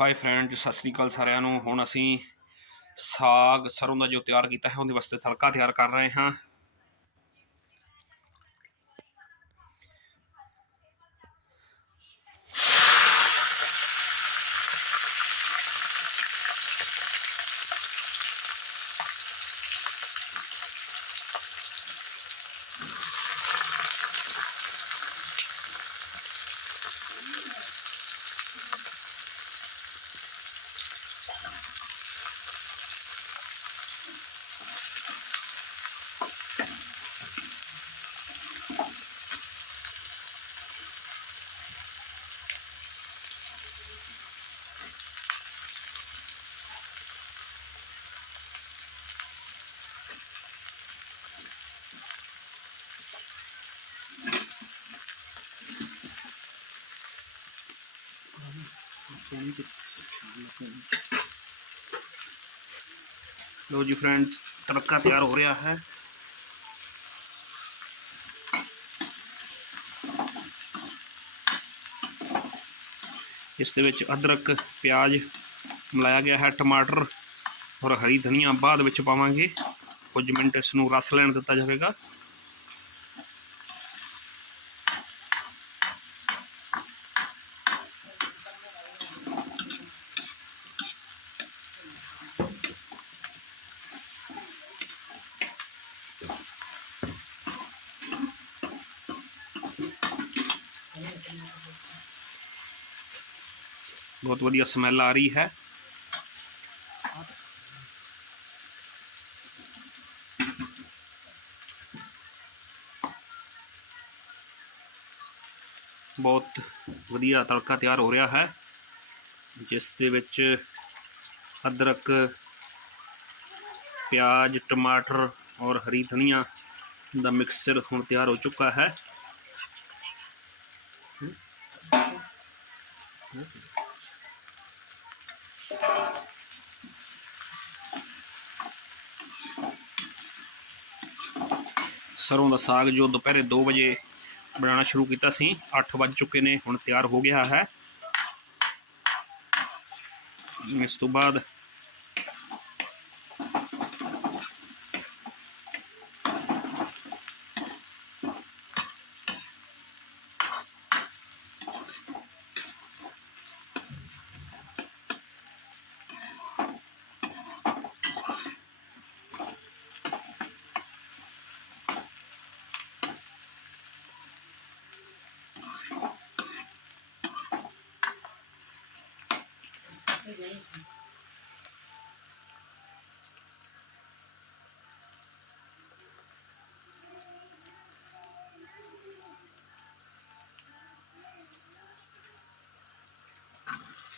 ਹਾਏ ਫਰੈਂਡ ਸਤਿ ਸ੍ਰੀ ਅਕਾਲ ਸਾਰਿਆਂ ਨੂੰ। ਹੁਣ ਅਸੀਂ ਸਾਗ ਸਰੋਂ ਦਾ ਜੋ ਤਿਆਰ ਕੀਤਾ ਹੈ, ਉਹਦੇ ਵਾਸਤੇ ਤੜਕਾ ਤਿਆਰ ਕਰ ਰਹੇ ਹਾਂ। ਲੋ ਜੀ ਫਰੈਂਡਸ, ਤੜਕਾ ਤਿਆਰ ਹੋ ਰਿਹਾ ਹੈ। ਇਸ ਦੇ ਵਿੱਚ ਅਦਰਕ, ਪਿਆਜ਼ ਮਿਲਾਇਆ ਗਿਆ ਹੈ, ਟਮਾਟਰ ਔਰ ਹਰੀ ਧਨੀਆ ਬਾਅਦ ਵਿੱਚ ਪਾਵਾਂਗੇ। ਕੁਝ ਮਿੰਟ ਇਸ ਨੂੰ ਰਸ ਲੈਣ ਦਿੱਤਾ ਜਾਵੇਗਾ। ਬਹੁਤ ਵਧੀਆ ਸਮੈਲ ਆ ਰਹੀ ਹੈ। ਬਹੁਤ ਵਧੀਆ ਤੜਕਾ ਤਿਆਰ ਹੋ ਰਿਹਾ ਹੈ, ਜਿਸ ਦੇ ਵਿੱਚ ਅਦਰਕ, ਪਿਆਜ਼, ਟਮਾਟਰ ਔਰ ਹਰੀ ਧਨੀਆ ਦਾ ਮਿਕਸਚਰ ਹੁਣ ਤਿਆਰ ਹੋ ਚੁੱਕਾ ਹੈ। ਸਰੋਂ ਦਾ ਸਾਗ ਜੋ ਦੁਪਹਿਰੇ 2 ਵਜੇ ਬਣਾਉਣਾ ਸ਼ੁਰੂ ਕੀਤਾ ਸੀ 8 ਵੱਜ ਚੁੱਕੇ ਨੇ, ਹੁਣ ਤਿਆਰ ਹੋ ਗਿਆ ਹੈ। ਇਸ ਤੋਂ ਬਾਅਦ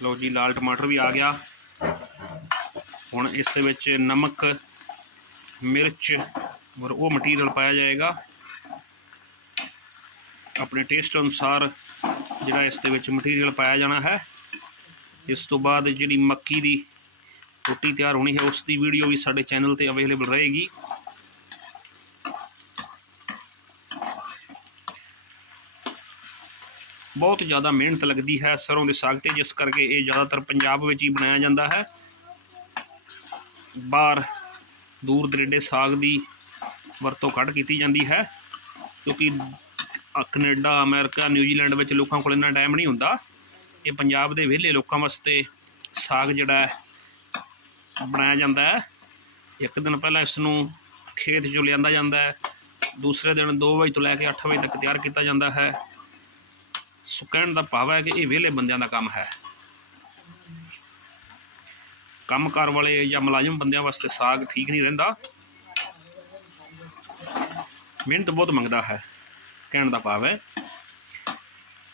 ਲਓ ਜੀ, ਲਾਲ ਟਮਾਟਰ ਵੀ ਆ ਗਿਆ। ਹੁਣ ਇਸ ਦੇ ਵਿੱਚ ਨਮਕ, ਮਿਰਚ, ਔਰ ਉਹ ਮਟੀਰੀਅਲ ਪਾਇਆ ਜਾਏਗਾ। ਆਪਣੇ ਟੇਸਟ ਅਨੁਸਾਰ ਜਿਹੜਾ ਇਸ ਦੇ ਵਿੱਚ ਮਟੀਰੀਅਲ ਪਾਇਆ ਜਾਣਾ ਹੈ। ਇਸ ਤੋਂ ਬਾਅਦ ਜਿਹੜੀ ਮੱਕੀ ਦੀ ਰੋਟੀ ਤਿਆਰ ਹੋਣੀ ਹੈ, ਉਸ ਦੀ ਵੀਡੀਓ ਵੀ ਸਾਡੇ ਚੈਨਲ ਤੇ ਅਵੇਲੇਬਲ ਰਹੇਗੀ। ਬਹੁਤ ਜ਼ਿਆਦਾ ਮਿਹਨਤ ਲੱਗਦੀ ਹੈ ਸਰੋਂ ਦੇ ਸਾਗ ਤੇ, ਜਿਸ ਕਰਕੇ ਇਹ ਜ਼ਿਆਦਾਤਰ ਪੰਜਾਬ ਵਿੱਚ ਹੀ ਬਣਾਇਆ ਜਾਂਦਾ ਹੈ। ਬਾਹਰ ਦੂਰ ਦਰੇਡੇ ਸਾਗ ਦੀ ਵਰਤੋਂ ਘੱਟ ਕੀਤੀ ਜਾਂਦੀ ਹੈ, ਕਿਉਂਕਿ ਅ- ਕੈਨੇਡਾ, ਅਮਰੀਕਾ, ਨਿਊਜ਼ੀਲੈਂਡ ਵਿੱਚ ਲੋਕਾਂ ਕੋਲ ਇੰਨਾ ਟਾਈਮ ਨਹੀਂ ਹੁੰਦਾ। ਇਹ ਪੰਜਾਬ ਦੇ ਵਿਹਲੇ ਲੋਕਾਂ ਵਾਸਤੇ ਸਾਗ ਜਿਹੜਾ ਬਣਾਇਆ ਜਾਂਦਾ ਹੈ। ਇੱਕ ਦਿਨ ਪਹਿਲਾਂ ਇਸ ਨੂੰ ਖੇਤ 'ਚੋਂ ਲਿਆਂਦਾ ਜਾਂਦਾ ਹੈ। ਦੂਸਰੇ ਦਿਨ 2 ਵਜੇ ਤੋਂ ਲੈ ਕੇ 8 ਵਜੇ ਤੱਕ ਤਿਆਰ ਕੀਤਾ ਜਾਂਦਾ ਹੈ। ਸੋ ਕਹਿਣ ਦਾ ਭਾਵ ਹੈ ਕਿ ਇਹ ਵਿਹਲੇ ਬੰਦਿਆਂ ਦਾ ਕੰਮ ਹੈ। ਕੰਮਕਾਰ ਵਾਲੇ ਜਾਂ ਮੁਲਾਜ਼ਮ ਬੰਦਿਆਂ ਵਾਸਤੇ ਸਾਗ ਠੀਕ ਨਹੀਂ ਰਹਿੰਦਾ। ਮਿਹਨਤ ਬਹੁਤ ਮੰਗਦਾ ਹੈ, ਕਹਿਣ ਦਾ ਭਾਵ ਹੈ।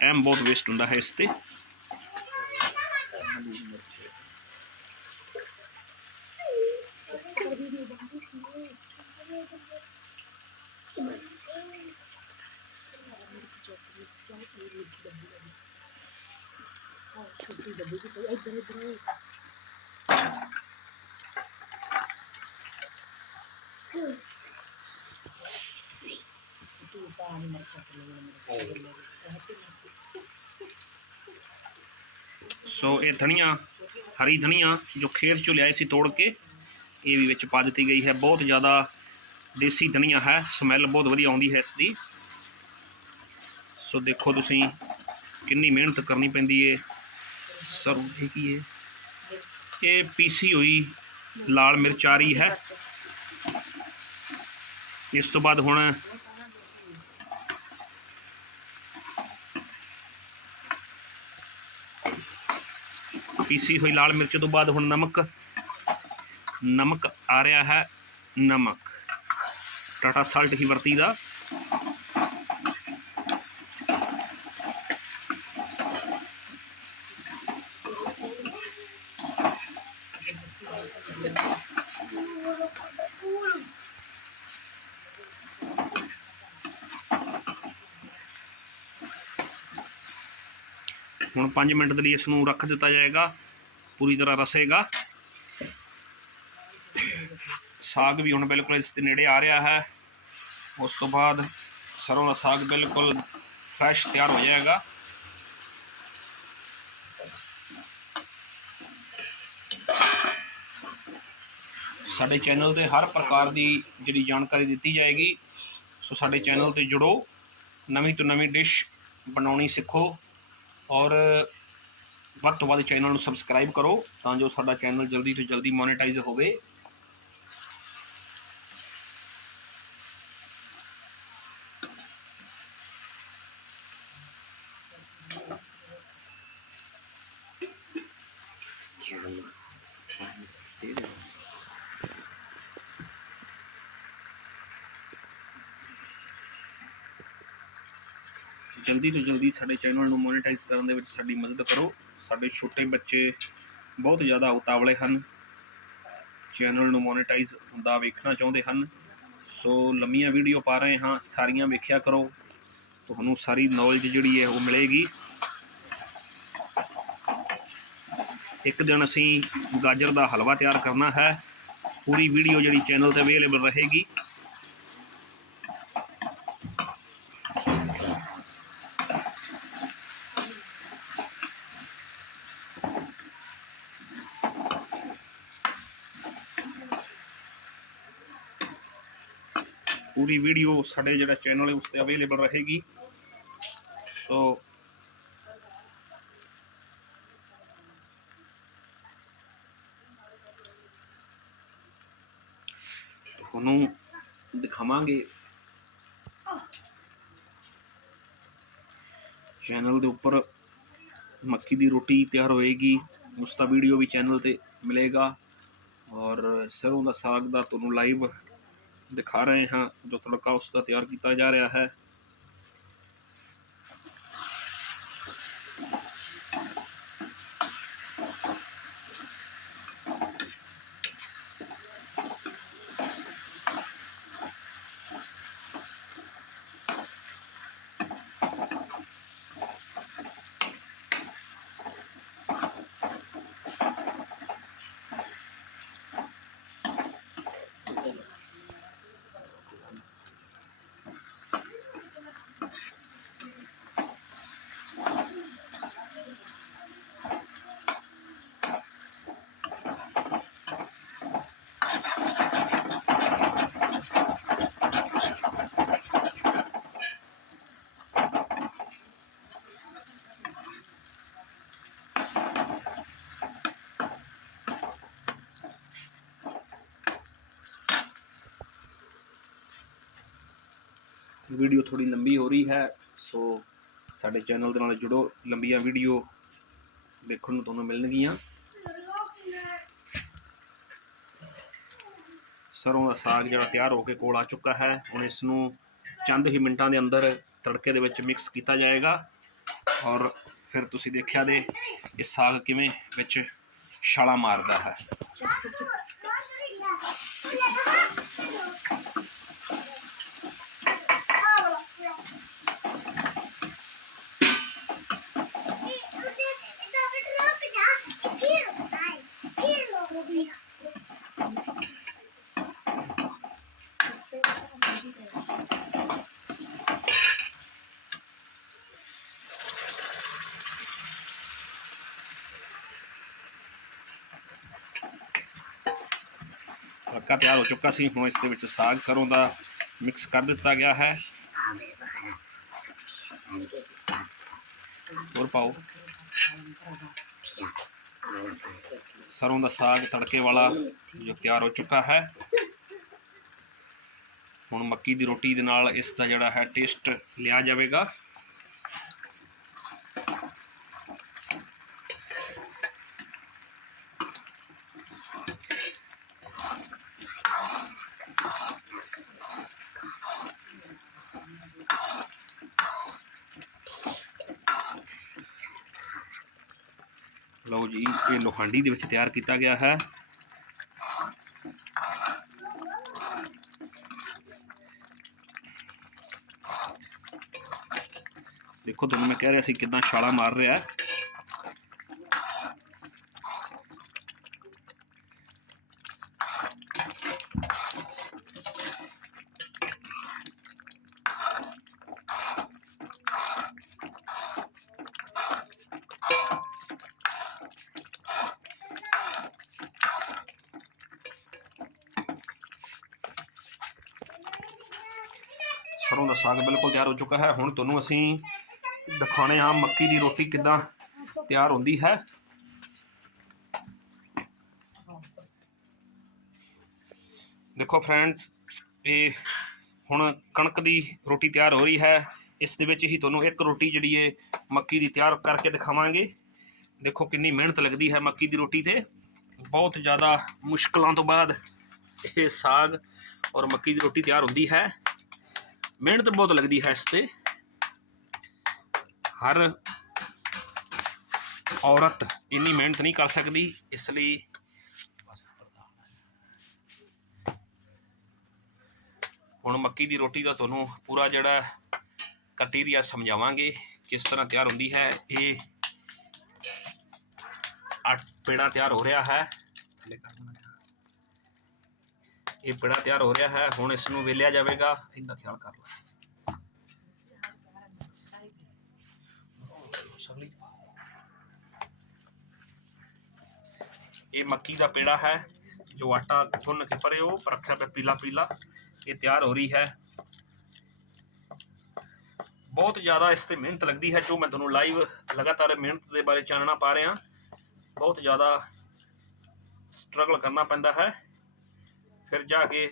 ਐਮ ਬਹੁਤ ਵੇਸਟ ਹੁੰਦਾ ਹੈ ਇਸ ਤੇ। ਸੋ ਇਹ ਧਨੀਆ, ਹਰੀ ਧਨੀਆ ਜੋ ਖੇਤ ਚੋਂ ਲਿਆਏ ਸੀ ਤੋੜ ਕੇ, ਇਹ ਵੀ ਵਿੱਚ ਪਾ ਦਿੱਤੀ ਗਈ ਹੈ। ਬਹੁਤ ਜ਼ਿਆਦਾ ਦੇਸੀ ਧਨੀਆ ਹੈ ਸਮੈਲ ਬਹੁਤ ਵਧੀਆ ਆਉਂਦੀ ਹੈ ਇਸ ਦੀ ਸੋ ਦੇਖੋ ਤੁਸੀਂ ਕਿੰਨੀ ਮਿਹਨਤ ਕਰਨੀ ਪੈਂਦੀ ਏ। ਸਰ, ਇਹ ਕੀ ਹੈ ਇਹ ਪੀਸੀ ਹੋਈ ਲਾਲ ਮਿਰਚ ਆ ਰਹੀ ਹੈ। ਇਸ ਤੋਂ ਬਾਅਦ ਹੁਣ ਪੀਸੀ ਹੋਈ ਲਾਲ ਮਿਰਚ ਤੋਂ ਬਾਅਦ ਹੁਣ ਨਮਕ। ਨਮਕ ਆ ਰਿਹਾ ਹੈ, ਨਮਕ। ਟਾਟਾ ਸਾਲਟ ਹੀ ਵਰਤੀ ਦਾ। ਹੁਣ 5 ਮਿੰਟ ਦੇ ਲਈ ਇਸ ਨੂੰ ਰੱਖ ਦਿੱਤਾ ਜਾਏਗਾ। ਪੂਰੀ ਤਰ੍ਹਾਂ ਰਸੇਗਾ। ਸਾਗ ਵੀ ਹੁਣ ਬਿਲਕੁਲ ਇਸ ਦੇ ਨੇੜੇ ਆ ਰਿਹਾ ਹੈ। ਉਸ ਤੋਂ ਬਾਅਦ ਸਰੋਂ ਦਾ ਸਾਗ ਬਿਲਕੁਲ ਫਰੈਸ਼ ਤਿਆਰ ਹੋ ਜਾਏਗਾ। ਸਾਡੇ ਚੈਨਲ ਤੇ ਹਰ ਪ੍ਰਕਾਰ ਦੀ ਜਿਹੜੀ ਜਾਣਕਾਰੀ ਦਿੱਤੀ ਜਾਏਗੀ, ਸੋ ਸਾਡੇ ਚੈਨਲ ਤੇ ਜੁੜੋ, ਨਵੀਂ ਤੋਂ ਨਵੀਂ ਡਿਸ਼ ਬਣਾਉਣੀ ਸਿੱਖੋ ਔਰ ਵੱਧ ਤੋਂ ਵੱਧ ਚੈਨਲ ਨੂੰ ਸਬਸਕ੍ਰਾਈਬ ਕਰੋ ਤਾਂ ਜੋ ਸਾਡਾ ਚੈਨਲ ਜਲਦੀ ਤੋਂ ਜਲਦੀ ਮੋਨੇਟਾਈਜ਼ ਹੋਵੇ। ਜਲਦੀ ਤੋਂ ਜਲਦੀ ਸਾਡੇ ਚੈਨਲ ਨੂੰ ਮੋਨੇਟਾਈਜ਼ ਕਰਨ ਦੇ ਵਿੱਚ ਸਾਡੀ ਮਦਦ ਕਰੋ। ਸਾਡੇ ਛੋਟੇ ਬੱਚੇ ਬਹੁਤ ਜ਼ਿਆਦਾ ਉਤਾਵਲੇ ਹਨ। ਚੈਨਲ ਨੂੰ ਮੋਨੇਟਾਈਜ਼ ਹੁੰਦਾ ਵੇਖਣਾ ਚਾਹੁੰਦੇ ਹਨ। ਸੋ ਲੰਮੀਆਂ ਵੀਡੀਓ ਪਾ ਰਹੇ ਹਾਂ, ਸਾਰੀਆਂ ਵੇਖਿਆ ਕਰੋ। ਤੁਹਾਨੂੰ ਸਾਰੀ ਨੌਲੇਜ ਜਿਹੜੀ ਹੈ ਉਹ ਮਿਲੇਗੀ। ਇੱਕ ਦਿਨ ਅਸੀਂ ਗਾਜਰ ਦਾ ਹਲਵਾ ਤਿਆਰ ਕਰਨਾ ਹੈ। ਪੂਰੀ ਵੀਡੀਓ ਜਿਹੜੀ ਚੈਨਲ ਤੇ ਅਵੇਲੇਬਲ ਰਹੇਗੀ। ਪੂਰੀ ਵੀਡੀਓ ਸਾਡੇ ਜਿਹੜਾ ਚੈਨਲ ਹੈ ਉਸ ਤੇ ਅਵੇਲੇਬਲ ਰਹੇਗੀ। ਸੋ ਤੁਹਾਨੂੰ ਦਿਖਾਵਾਂਗੇ ਚੈਨਲ ਦੇ ਉੱਪਰ ਮੱਕੀ ਦੀ ਰੋਟੀ ਤਿਆਰ ਹੋਏਗੀ। ਉਸ ਦਾ ਵੀਡੀਓ ਵੀ ਚੈਨਲ ਤੇ ਮਿਲੇਗਾ। ਔਰ ਸਰੋਂ ਦਾ ਸਾਗ ਦਾ ਤੁਹਾਨੂੰ ਲਾਈਵ ਦਿਖਾ ਰਹੇ ਹਾਂ ਜੋ ਤੜਕਾ ਉਸ ਦਾ ਤਿਆਰ ਕੀਤਾ ਜਾ ਰਿਹਾ ਹੈ। ਵੀਡੀਓ ਥੋੜੀ ਲੰਬੀ ਹੋ ਰਹੀ ਹੈ, ਸੋ ਸਾਡੇ ਚੈਨਲ ਦੇ ਨਾਲ ਜੁੜੋ। ਲੰਬੀਆਂ ਵੀਡੀਓ ਦੇਖਣ ਨੂੰ ਤੁਹਾਨੂੰ ਮਿਲਣਗੀਆਂ। ਸਰੋਂ ਦਾ ਸਾਗ ਜਿਹੜਾ ਤਿਆਰ ਹੋ ਕੇ ਕੋਲ ਆ ਚੁੱਕਾ ਹੈ। ਹੁਣ ਇਸ ਨੂੰ ਚੰਦ ਹੀ ਮਿੰਟਾਂ ਦੇ ਅੰਦਰ ਤੜਕੇ ਦੇ ਵਿੱਚ ਮਿਕਸ ਕੀਤਾ ਜਾਏਗਾ। ਔਰ ਫਿਰ ਤੁਸੀਂ ਦੇਖਿਆ ਦੇ, ਇਹ ਸਾਗ ਕਿਵੇਂ ਵਿੱਚ ਛਾਲਾ ਮਾਰਦਾ ਹੈ। ਤੜਕਾ ਤਿਆਰ ਹੋ ਚੁੱਕਾ ਸੀ। ਹੁਣ ਇਸ ਦੇ ਵਿੱਚ ਸਾਗ ਸਰੋਂ ਦਾ ਮਿਕਸ ਕਰ ਦਿੱਤਾ ਗਿਆ ਹੈ। ਹੋਰ ਪਾਓ। ਸਰੋਂ ਦਾ ਸਾਗ ਤੜਕੇ ਵਾਲਾ ਜੋ ਤਿਆਰ ਹੋ ਚੁੱਕਾ ਹੈ। ਹੁਣ ਮੱਕੀ ਦੀ ਰੋਟੀ ਦੇ ਨਾਲ ਇਸ ਦਾ ਜਿਹੜਾ ਹੈ ਟੇਸਟ ਲਿਆ ਜਾਵੇਗਾ ਲਓ ਜੀ ਇਹ ਦੇ ਵਿੱਚ ਤਿਆਰ ਕੀਤਾ ਗਿਆ ਹੈ। ਦੇਖੋ, ਤੁਹਾਨੂੰ ਮੈਂ ਕਹਿ ਰਿਹਾ ਸੀ ਕਿਦਾਂ ਛਾਲਾ ਮਾਰ ਰਿਹਾ ਹੈ ਸਰੋਂ ਦਾ ਸਾਗ ਬਿਲਕੁਲ ਤਿਆਰ ਹੋ ਚੁੱਕਾ ਹੈ। ਹੁਣ ਤੁਹਾਨੂੰ ਅਸੀਂ ਦਿਖਾਣੇ ਆ ਮੱਕੀ ਦੀ ਰੋਟੀ ਕਿਦਾਂ ਤਿਆਰ ਹੁੰਦੀ ਹੈ। ਦੇਖੋ ਫਰੈਂਡਸ, ਇਹ ਹੁਣ ਕਣਕ ਦੀ ਰੋਟੀ ਤਿਆਰ ਹੋ ਰਹੀ ਹੈ। ਇਸ ਦੇ ਵਿੱਚ ਹੀ ਤੁਹਾਨੂੰ ਇੱਕ ਰੋਟੀ ਜਿਹੜੀ ਹੈ ਮੱਕੀ ਦੀ ਤਿਆਰ ਕਰਕੇ ਦਿਖਾਵਾਂਗੇ। ਦੇਖੋ ਕਿੰਨੀ ਮਿਹਨਤ ਲੱਗਦੀ ਹੈ ਮੱਕੀ ਦੀ ਰੋਟੀ ਤੇ। ਬਹੁਤ ਜ਼ਿਆਦਾ ਮੁਸ਼ਕਲਾਂ ਤੋਂ ਬਾਅਦ ਇਹ ਸਾਗ ਔਰ ਮੱਕੀ ਦੀ ਰੋਟੀ ਤਿਆਰ ਹੁੰਦੀ ਹੈ। ਮਿਹਨਤ ਬਹੁਤ ਲੱਗਦੀ ਹੈ ਇਸ ਤੇ। ਹਰ ਔਰਤ ਇੰਨੀ ਮਿਹਨਤ ਨਹੀਂ ਕਰ ਸਕਦੀ, ਇਸ ਲਈ ਹੁਣ ਮੱਕੀ ਦੀ ਰੋਟੀ ਦਾ ਤੁਹਾਨੂੰ ਪੂਰਾ ਜਿਹੜਾ ਕਟੀਰੀਆ ਸਮਝਾਵਾਂਗੇ, ਕਿਸ ਤਰ੍ਹਾਂ ਤਿਆਰ ਹੁੰਦੀ ਹੈ, ਇਹ ਅੱਠ ਪੇੜਾ ਤਿਆਰ ਹੋ ਰਿਹਾ ਹੈ। ਇਹ ਪੇੜਾ ਤਿਆਰ ਹੋ ਰਿਹਾ ਹੈ। ਹੁਣ ਇਸ ਨੂੰ ਵੇਲਿਆ ਜਾਵੇਗਾ। ਇਹਦਾ ਖਿਆਲ ਕਰ ਲਓ। ਇਹ ਮੱਕੀ ਦਾ ਪੇੜਾ ਹੈ, ਜੋ ਆਟਾ ਗੁੰਨ ਕੇ ਪਰੇ ਉਹ ਪਰ ਰੱਖਿਆ ਪਿਆ ਪੀਲਾ ਪੀਲਾ। ਇਹ ਤਿਆਰ ਹੋ ਰਹੀ ਹੈ। ਬਹੁਤ ਜ਼ਿਆਦਾ ਇਸ ਤੇ ਮਿਹਨਤ ਲੱਗਦੀ ਹੈ, ਜੋ ਮੈਂ ਤੁਹਾਨੂੰ ਲਾਈਵ ਲਗਾਤਾਰ ਮਿਹਨਤ ਦੇ ਬਾਰੇ ਚਾਨਣਾ ਪਾ ਰਿਹਾ। ਬਹੁਤ ਜ਼ਿਆਦਾ ਸਟਰਗਲ ਕਰਨਾ ਪੈਂਦਾ ਹੈ। ਫਿਰ ਜਾ ਕੇ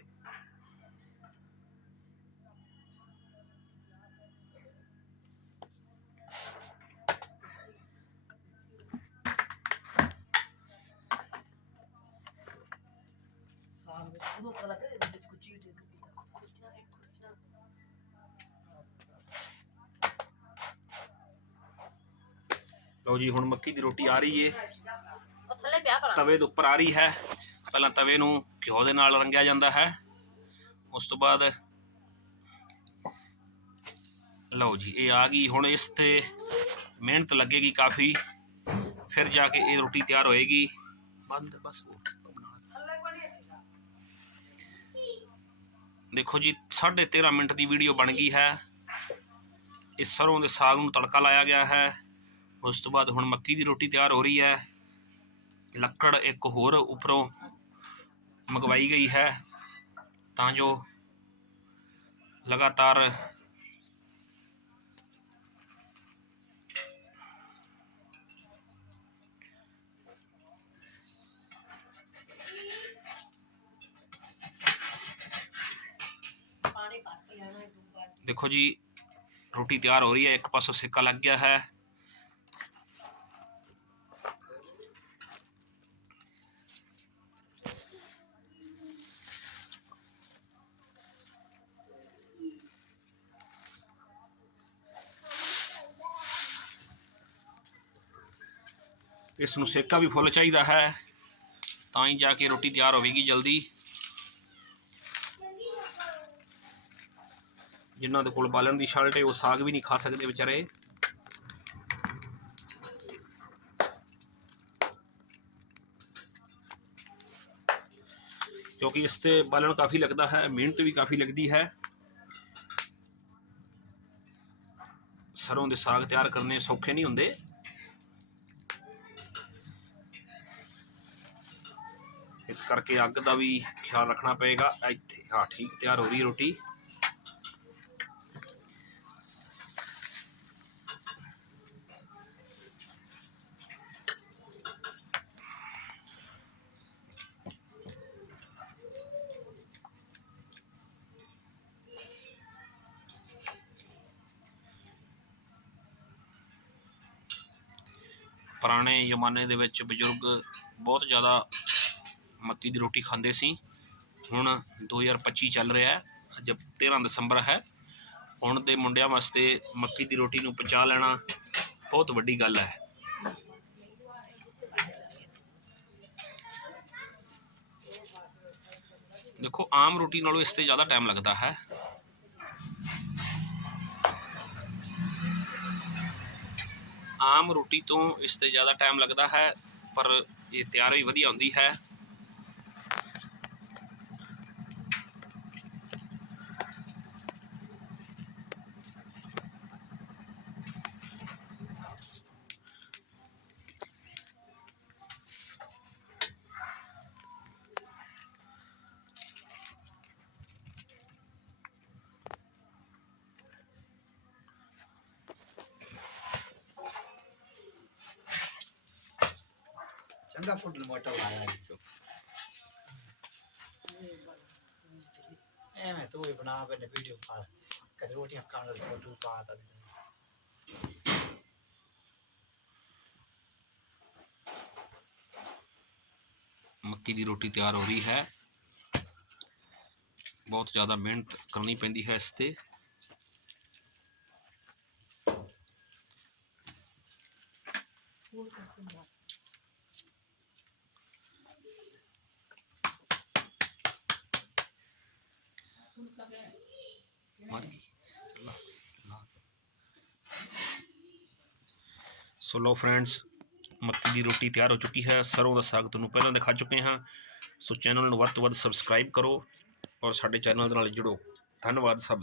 ਲਓ ਜੀ ਹੁਣ ਮੱਕੀ ਦੀ ਰੋਟੀ ਆ ਰਹੀ ਏ। ਉਹ ਥੱਲੇ ਪਿਆ ਕਰਾਂ ਤਵੇ ਦੇ ਉੱਪਰ ਆ ਰਹੀ ਹੈ। ਪਹਿਲਾਂ ਤਵੇ ਨੂੰ ਘਿਓ ਦੇ ਨਾਲ ਰੰਗਿਆ ਜਾਂਦਾ ਹੈ। ਉਸ ਤੋਂ ਬਾਅਦ ਲਓ ਜੀ, ਇਹ ਆ ਗਈ। ਹੁਣ ਇਸ ਤੇ ਮਿਹਨਤ ਲੱਗੇਗੀ ਕਾਫੀ। ਫਿਰ ਜਾ ਕੇ ਇਹ ਰੋਟੀ ਤਿਆਰ ਹੋਏਗੀ। ਬੰਦ, ਬਸ ਦੇਖੋ ਜੀ 13.5 ਮਿੰਟ ਦੀ ਵੀਡੀਓ ਬਣ ਗਈ ਹੈ। ਇਸ ਸਰੋਂ ਦੇ ਸਾਗ ਨੂੰ ਤੜਕਾ ਲਾਇਆ ਗਿਆ ਹੈ। ਉਸ ਤੋਂ ਬਾਅਦ ਹੁਣ ਮੱਕੀ ਦੀ ਰੋਟੀ ਤਿਆਰ ਹੋ ਰਹੀ ਹੈ। ਲੱਕੜ ਇੱਕ ਹੋਰ ਉੱਪਰੋਂ ਮੰਗਵਾਈ ਗਈ ਹੈ ਤਾਂ ਜੋ ਲਗਾਤਾਰ ਪਾਣੀ ਭਰ ਕੇ ਆਣਾ ਇੱਕ ਬਾਰ ਦੇਖੋ ਜੀ ਰੋਟੀ ਤਿਆਰ ਹੋ ਰਹੀ ਹੈ ਇੱਕ ਪਾਸੋਂ ਸੇਕਾ ਲੱਗ ਗਿਆ ਹੈ ਇਸ ਨੂੰ ਸੇਕਾ ਵੀ ਫੁੱਲ ਚਾਹੀਦਾ ਹੈ। ਤਾਂ ਹੀ ਜਾ ਕੇ ਰੋਟੀ ਤਿਆਰ ਹੋਵੇਗੀ ਜਲਦੀ। ਜਿਨ੍ਹਾਂ ਦੇ ਕੋਲ ਬਾਲਣ ਦੀ ਸ਼ਾਲਟ ਹੈ ਉਹ ਸਾਗ ਵੀ ਨਹੀਂ ਖਾ ਸਕਦੇ ਵਿਚਾਰੇ। ਕਿਉਂਕਿ ਇਸ ਤੇ ਬਾਲਣ ਕਾਫੀ ਲੱਗਦਾ ਹੈ, ਮਿਹਨਤ ਵੀ ਕਾਫੀ ਲੱਗਦੀ ਹੈ। ਸਰੋਂ ਦੇ ਸਾਗ ਤਿਆਰ ਕਰਨੇ ਸੌਖੇ ਨਹੀਂ ਹੁੰਦੇ। ਕਰਕੇ ਅੱਗ ਦਾ ਵੀ ਖਿਆਲ ਰੱਖਣਾ ਪਏਗਾ। ਇੱਥੇ, ਹਾਂ, ਠੀਕ, ਤਿਆਰ ਹੋ ਰਹੀ ਰੋਟੀ। ਪੁਰਾਣੇ ਜ਼ਮਾਨੇ ਦੇ ਵਿੱਚ ਬਜ਼ੁਰਗ ਬਹੁਤ ਜ਼ਿਆਦਾ ਮੱਕੀ ਦੀ ਰੋਟੀ ਖਾਂਦੇ ਸੀ। ਹੁਣ 2025 ਚੱਲ ਰਿਹਾ ਹੈ। ਅੱਜ 13 ਦਸੰਬਰ ਹੈ। ਹੁਣ ਦੇ ਮੁੰਡਿਆਂ ਵਾਸਤੇ ਮੱਕੀ ਦੀ ਰੋਟੀ ਨੂੰ ਪਚਾ ਲੈਣਾ ਬਹੁਤ ਵੱਡੀ ਗੱਲ ਹੈ। ਦੇਖੋ, ਆਮ ਰੋਟੀ ਨਾਲੋਂ ਇਸ ਤੇ ਜ਼ਿਆਦਾ ਟਾਈਮ ਲੱਗਦਾ ਹੈ। ਆਮ ਰੋਟੀ ਤੋਂ ਇਸ ਤੇ ਜ਼ਿਆਦਾ ਟਾਈਮ ਲੱਗਦਾ ਹੈ, ਪਰ ਇਹ ਤਿਆਰ ਵੀ ਵਧੀਆ ਹੁੰਦੀ ਹੈ। ਚੰਗਾ ਫੁੱਟ ਮੋਟਰ ਲਾਇਆ ਵਿੱਚੋਂ ਐਵੇਂ ਤੂੰ ਵੀ ਬਣਾ ਕੇ ਵੀਡੀਓ ਪਾ ਕਦੇ ਰੋਟੀਆਂ ਖਾਣ ਦੀ ਫੋਟੋ ਪਾ ਤਾ ਮੱਕੀ ਦੀ ਰੋਟੀ ਤਿਆਰ ਹੋ ਰਹੀ ਹੈ ਬਹੁਤ ਜ਼ਿਆਦਾ ਮਿਹਨਤ ਕਰਨੀ ਪੈਂਦੀ ਹੈ ਇਸ ਤੇ ਸੋ ਫਰੈਂਡਸ ਮੱਕੀ ਦੀ ਰੋਟੀ ਤਿਆਰ ਹੋ ਚੁੱਕੀ ਹੈ। ਸਰੋਂ ਦਾ ਸਾਗ ਤੁਹਾਨੂੰ ਪਹਿਲਾਂ ਦਿਖਾ ਚੁੱਕੇ ਹਾਂ। ਸੋ ਚੈਨਲ ਨੂੰ ਵੱਧ ਤੋਂ ਵੱਧ ਸਬਸਕ੍ਰਾਈਬ ਕਰੋ ਔਰ ਸਾਡੇ ਚੈਨਲ ਦੇ ਨਾਲ ਜੁੜੋ। ਧੰਨਵਾਦ ਸਭ